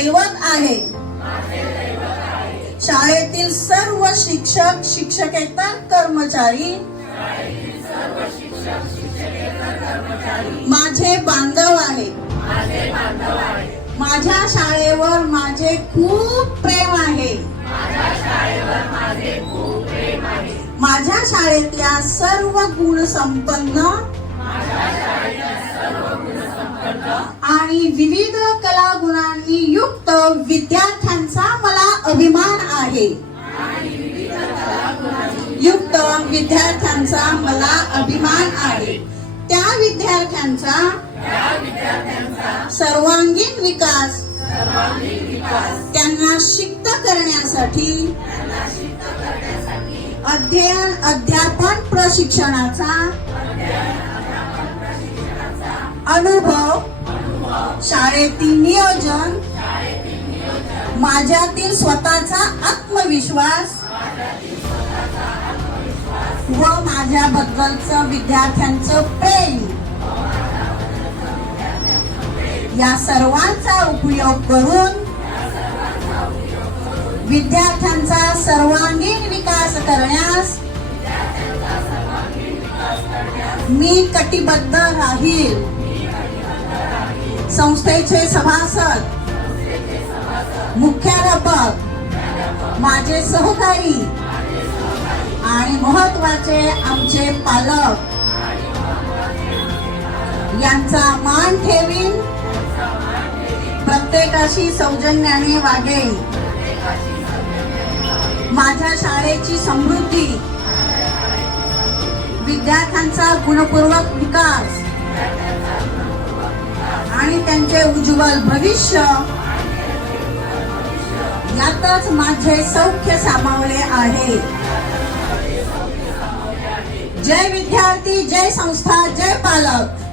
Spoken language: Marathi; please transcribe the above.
दैवत आहे. शाळेतील सर्व शिक्षक शिक्षकेतर कर्मचारी माझे बांधव आहे. माझ्या शाळेवर माझे खूप प्रेम आहे. माझ्या शाळेतल्या सर्व गुण संपन्न आणि विविध कलागुणांनी युक्त विद्यार्थ्यांचा मला अभिमान आहे. युक्त विद्यार्थ्यांचा मला अभिमान आहे. त्या विद्यार्थ्यांचा सर्वांगीण विकास त्यांना शिक्त करण्यासाठी अध्ययन अध्यापन प्रशिक्षणाचा अनुभव शाळेतील नियोजन माझ्यातील स्वतःचा आत्मविश्वास व माझ्याबद्दलचं विद्यार्थ्यांचं प्रेम. या सर्वांचा उपयोग करून विद्यार्थ्यांचा सर्वांगीण विकास करण्यास मी कटिबद्ध राहील. संस्थेचे सभासद मुख्याध्यापक माझे सहकारी आणि महत्त्वाचे आमचे पालक. यांचा मान ठेवीन. प्रत्येकाशी सौजन्याने वागेन. माझ्या शाळेची समृद्धी. विद्यार्थ्यांचा गुणपूर्वक विकास. आणि त्यांचे उज्ज्वल भविष्य. यातच माझे सौख्य सामावले आहे. जय विद्यार्थी जय संस्था जय पालक.